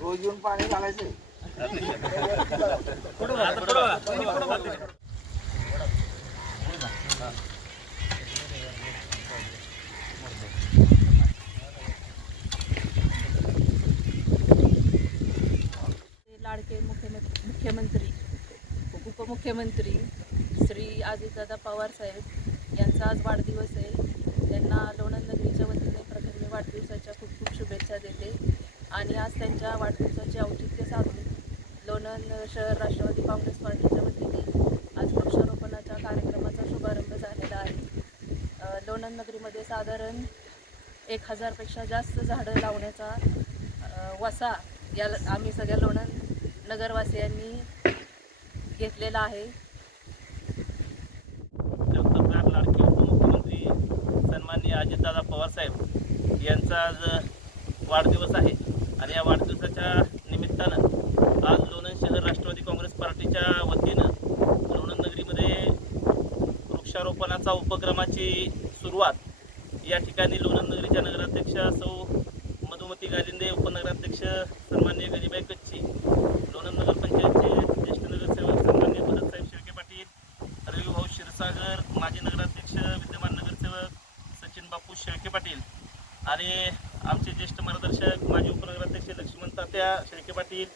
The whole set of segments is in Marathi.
रोज येऊन पाणी घालायचं लाडके मुख्यमंत्री मुख्यमंत्री उपमुख्यमंत्री श्री अजितदादा पवार साहेब यांचा आज वाढदिवस आहे. त्यांना लोणंद नगरीच्या वतीने प्रथम मी वाढदिवसाच्या खूप खूप शुभेच्छा देते. आणि आज त्यांच्या वाढदिवसाचे औचित्य साधून लोणंद शहर राष्ट्रवादी काँग्रेस पार्टीच्या वतीने आज वृक्षारोपणाच्या कार्यक्रमाचा शुभारंभ झालेला आहे. लोणंद नगरीमध्ये साधारण एक हजारपेक्षा जास्त झाडं लावण्याचा वसा या आम्ही सगळ्या लोणंद नगरवासियांनी घेतलेला आहे जगतापगार लाडके उपमुख्यमंत्री सन्माननीय अजितदादा पवारसाहेब यांचा आज वाढदिवस आहे. आणि या वाढदिवसाच्या निमित्तानं आज लोणंद शहर राष्ट्रवादी काँग्रेस पार्टीच्या वतीनं लोणंद नगरीमध्ये वृक्षारोपणाचा उपक्रमाची सुरुवात या ठिकाणी लोणंद नगरीच्या नगराध्यक्षा सौ मधुमती गालिंदे उपनगराध्यक्ष सन्मान्य गरीबाई कच्ची लोणंद नगर पंचायतचे ज्येष्ठ नगरसेवक सन्माननीय भरतसाहेब शेळके पाटील रविभाऊ क्षीरसागर माजी नगराध्यक्ष विद्यमान नगरसेवक सचिन बापू शेळके पाटील आणि आमचे ज्येष्ठ मार्गदर्शक माजी उपनगराध्यक्ष लक्ष्मण तात्या शेळके पाटील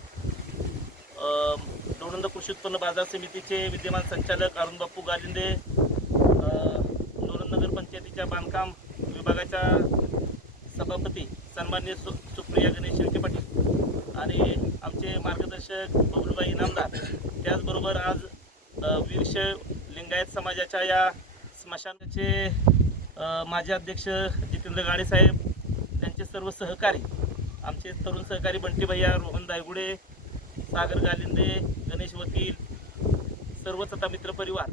लोणंद कृषी उत्पन्न बाजार समितीचे विद्यमान संचालक अरुण बापू गालिंदे लोणंद नगरपंचायतीच्या बांधकाम विभागाच्या सभापती सन्मान्य सु सुप्रिया गणेश शेळके पाटील आणि आमचे मार्गदर्शक बबलूबाई इनामदार. त्याचबरोबर आज अ, लिंगायत समाजाच्या या स्मशानाचे माझे माजी अध्यक्ष जितेंद्र गाडे साहेब त्यांचे सर्व सहकारी आमचे तरुण सहकारी बंटी भैया रोहन दायगुडे सागर गालिंदे गणेश वकील सर्वच आता मित्रपरिवार.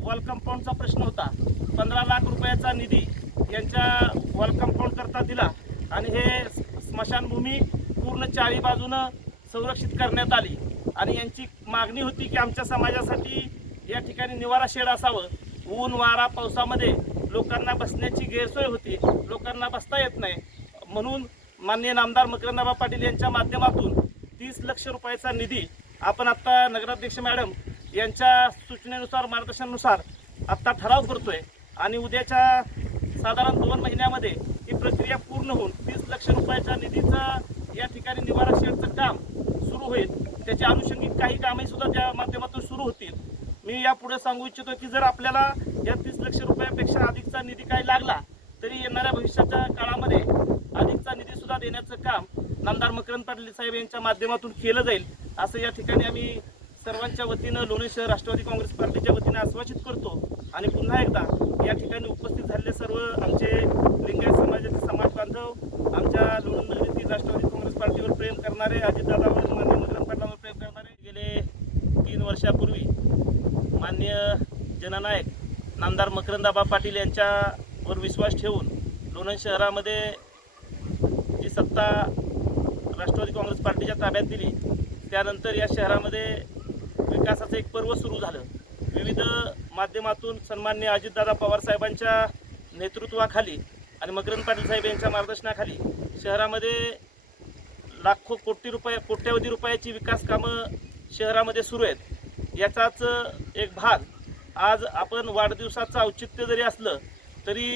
वॉल कंपाऊंडचा प्रश्न होता. पंधरा लाख रुपयाचा निधी यांच्या वॉल कंपाऊंडकरता दिला आणि हे स्मशानभूमी पूर्ण चारी बाजूनं संरक्षित करण्यात आली. आणि यांची मागणी होती की आमच्या समाजासाठी या ठिकाणी निवारा शेड असावं. ऊन वारा पावसामध्ये लोकांना बसण्याची गैरसोय होती. लोकांना बसता येत नाही. म्हणून माननीय नामदार मकरंदाबा पाटील यांच्या माध्यमातून तीस लक्ष रुपयाचा निधी आपण आत्ता नगराध्यक्ष मॅडम यांच्या सूचनेनुसार मार्गदर्शनानुसार आत्ता ठराव करतोय. आणि उद्याच्या साधारण दोन महिन्यामध्ये ही प्रक्रिया पूर्ण होऊन तीस लक्ष रुपयाच्या निधीचा या ठिकाणी निवारा शेडचं काम सुरू होईल. त्याच्या अनुषंगिक काही कामे सुद्धा त्या माध्यमातून सुरू होतील. मी यापुढे सांगू इच्छितो की जर आपल्याला या तीस लक्ष रुपयापेक्षा अधिकचा निधी काही लागला तरी येणाऱ्या भविष्याच्या काळामध्ये अधिकचा निधी सुद्धा देण्याचं काम नामदार मकरंद पाटील साहेब यांच्या माध्यमातून केलं जाईल असं या ठिकाणी आम्ही सर्वांच्या वतीनं लोणी शहर राष्ट्रवादी काँग्रेस पार्टीच्या वतीनं आश्वासित करतो. आणि पुन्हा एकदा या ठिकाणी उपस्थित झालेले सर्व आमचे लिंगायत समाजाचे समाज बांधव आमच्या लोणंद राष्ट्रवादी काँग्रेस पार्टीवर प्रेम करणारे अजितदादा नामदार मकरंदाबा पाटील यांच्यावर विश्वास ठेवून लोणंद शहरामध्ये जी सत्ता राष्ट्रवादी काँग्रेस पार्टीच्या ताब्यात दिली त्यानंतर या शहरामध्ये विकासाचं एक पर्व सुरू झालं. विविध माध्यमातून सन्मान्य अजितदादा पवार साहेबांच्या नेतृत्वाखाली आणि मकरंद पाटील साहेब यांच्या मार्गदर्शनाखाली शहरामध्ये लाखो कोटी रुपये कोट्यवधी रुपयाची विकास कामं शहरामध्ये सुरू आहेत. याचाच एक भाग आज आपण वाढदिवसाचं औचित्य जरी असलं तरी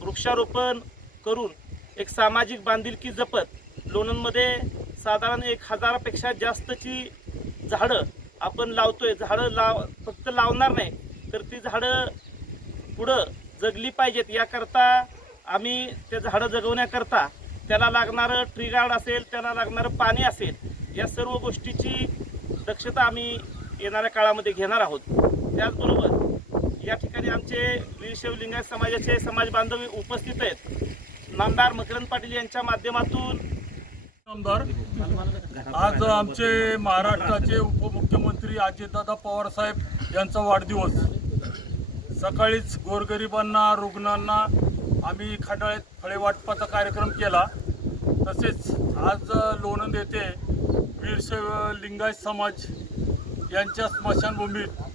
वृक्षारोपण करून एक सामाजिक बांधिलकी जपत लोणंदमध्ये साधारण एक हजारापेक्षा जास्तची झाडं आपण लावतोय. झाडं लाव फक्त लावणार नाही तर ती झाडं पुढं जगली पाहिजेत. याकरता आम्ही ते झाडं जगवण्याकरता त्याला लागणारं ट्री गार्ड असेल त्याला लागणारं पाणी असेल या सर्व गोष्टीची दक्षता आम्ही येणाऱ्या काळामध्ये घेणार आहोत. त्याचबरोबर या ठिकाणी आमचे वीरशैव लिंगायत समाजाचे समाज बांधव उपस्थित आहेत. नामदार मकरंद पाटील यांच्या माध्यमातून नामदार आज आमचे महाराष्ट्राचे उपमुख्यमंत्री अजितदादा पवार साहेब यांचा वाढदिवस. सकाळीच गोरगरिबांना रुग्णांना आम्ही खडाळ्यात फळे वाटपाचा कार्यक्रम केला. तसेच आज लोणंद येथे वीरशैव लिंगायत समाज यांच्या स्मशानभूमीत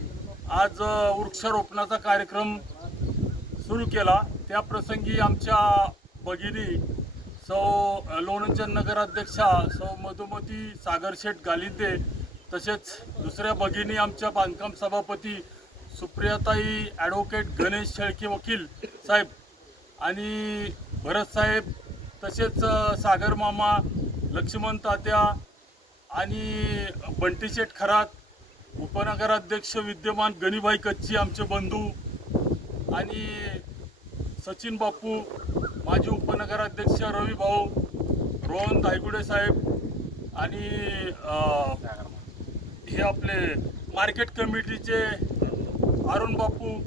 आज वृक्षारोपणाचा कार्यक्रम सुरू केला. त्या प्रसंगी आमच्या भगिनी सौ लोणंदच्या नगराध्यक्षा सौ मधुमती सागरशेठ गालिंदे तसेच दुसऱ्या भगिनी आमच्या बांधकाम सभापती सुप्रियाताई ॲडव्होकेट गणेश शेळके वकील साहेब आणि भरत साहेब तसेच सागरमामा सागर मामा लक्ष्मण तात्या आणि बंटीशेठ खरात उपनगराध्यक्ष विद्यमान गणिभाई कच्ची आमचे बंधू आणि सचिन बापू माजी उपनगराध्यक्ष रवी भाऊ रोहन धायगुडे साहेब आणि हे आपले मार्केट कमिटीचे अरुण बापू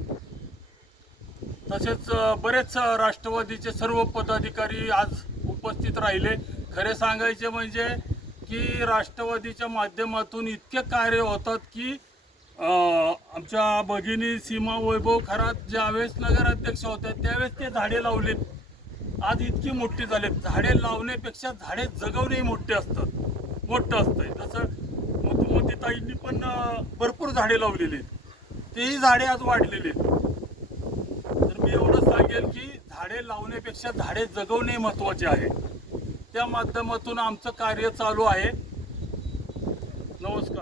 तसेच बरेच राष्ट्रवादीचे सर्व पदाधिकारी आज उपस्थित राहिले. खरे सांगायचे म्हणजे की राष्ट्रवादीच्या माध्यमातून इतके कार्य होतात की आमच्या भगिनी सीमा वैभव खरात ज्यावेळेस नगराध्यक्ष होत्या त्यावेळेस ते झाडे लावलेत. आज इतकी मोठी झालेत. झाडे लावण्यापेक्षा झाडे जगवणेही मोठे असतात. मोठं असतंय. तसं मधुमतीताईंनी पण भरपूर झाडे लावलेली आहेत. तेही झाडे आज वाढलेली आहेत. तर मी एवढं सांगेन की झाडे लावण्यापेक्षा झाडे जगवणे महत्त्वाचे आहे. त्या माध्यमातून आमचं कार्य चालू आहे. नमस्कार.